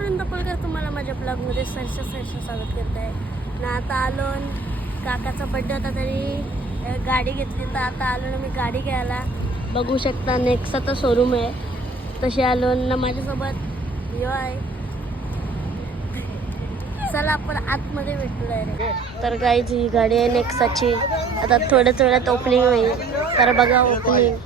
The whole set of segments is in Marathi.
वरून दपलकर तुम्हाला माझ्या ब्लॉगमध्ये सरस स्वागत करत आहे ना. आता आलो काकाचा बड्डे होता तरी गाडी घेतली तर आता आलो ना मी गाडी घ्यायला. बघू शकता नेक्साचा शोरूम आहे. तसे आलो ना माझ्यासोबत यो आहे. चला आपण आतमध्ये भेटलो आहे. तर गाईज ही गाडी आहे नेक्साची. आता थोड्या थोड्यात ओपनिंग होईल तर बघा ओपनिंग.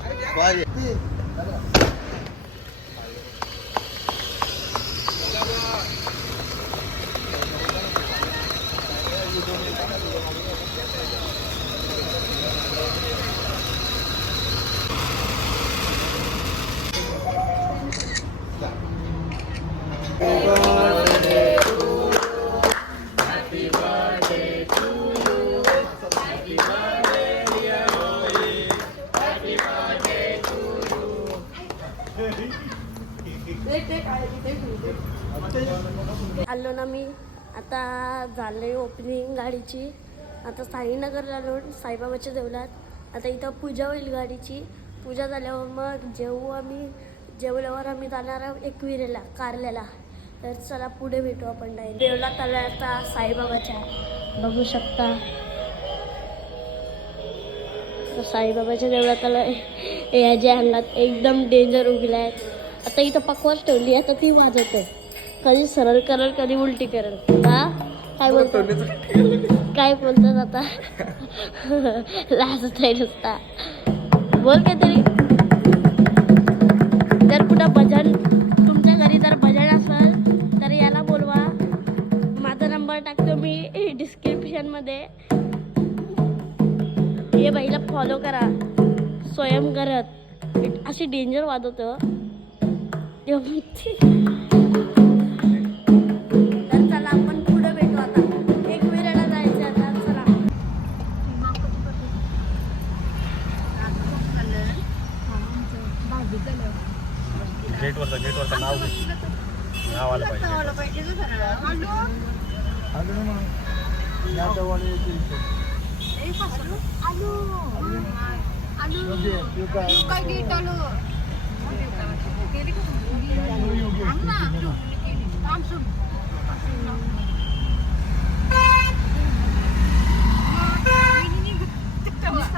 आलो ना मी आता झाले ओपनिंग गाडीची. आता साईनगरला आलो साईबाबाच्या देवळात. आता इथं पूजा होईल गाडीची. पूजा झाल्यावर मग जेवल्यावर आम्ही जाणार एकविरेला कारल्याला. तर चला पुढे भेटू आपण डायरेक्ट. देवळात आला आता साईबाबाच्या बघू शकता. साईबाबाच्या देवळात आला. याच्या अंगात एकदम डेंजर उगला आहे. आता इथं पकवास ठेवली आता ती वाजवते. कधी सरळ करल कधी उलटी करल. हा काय बोलतात काय बोलतात आता लाजत आहे नुसता. बोल काहीतरी. जर कुठं भजन तुमच्या घरी जर भजन असेल तर याला बोलवा. माझा नंबर टाकतो मी डिस्क्रिप्शनमध्ये. हे बाईला फॉलो करा. स्वयं करत अशी डेंजर वाजवतो. तर चला आपण पुढे भेटू. आता एक वेळेला जायचं. आता चला गेटवरचं नाव आलं पाहिजे.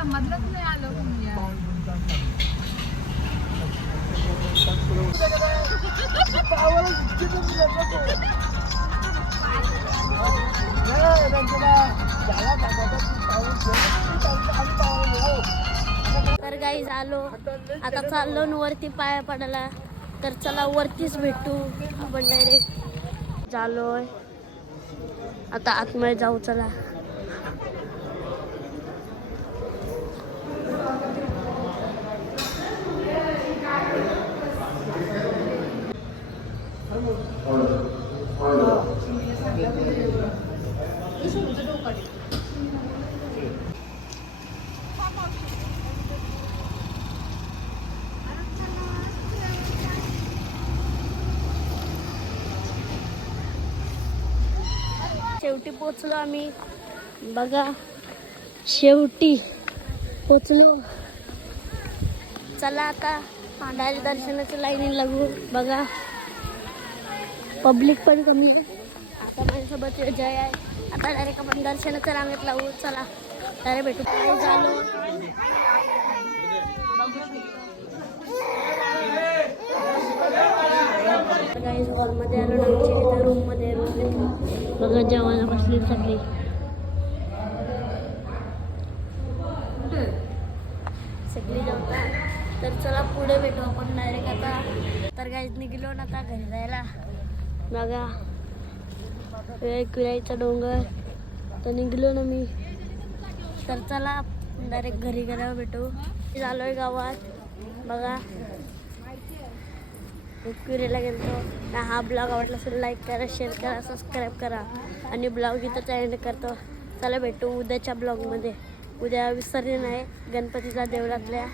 मधलंच नाही आलं. तर गाईज आलो. आता चाललो न वरती पाया पडायला. तर चला वरतीच भेटू आपण डायरेक्ट. झालोय आता आतमध्ये जाऊ. चला शेवटी पोचलो आम्ही. बघा शेवटी पोचलो. चला आता डायरेक्ट दर्शनाच्या लाईनी लागू. बघा पब्लिक पण कमी आहे. आता माझ्यासोबत जय आहे. आता डायरेक्ट आपण दर्शनाच्या रांगेत लागू. चला डायरेक्ट भेटू. काय झालो गाईज हॉलमध्ये आलो आमच्या रूममध्ये. बघा जेवायला बसली सगळी. सगळी जेवतात. तर चला पुढे भेटू आपण डायरेक्ट आता. तर गाईज निघलो ना आता घरी जायला. बघा कुराईचा डोंगर. तर निघलो ना मी. तर चला डायरेक्ट घरी गेल्यावर भेटू. झालोय गावात. बघा कुरेला गेलो. हा ब्लॉग आवडला असेल लाईक करा, शेअर करा, सबस्क्राईब करा. आणि ब्लॉग इथंच एंड करतो. चला भेटू उद्याच्या ब्लॉगमध्ये. उद्या विसर्जन आहे गणपतीचा देवळातल्या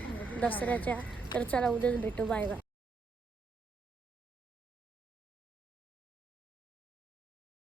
दसऱ्याच्या. तर चला उद्याच भेटू. Bye bye.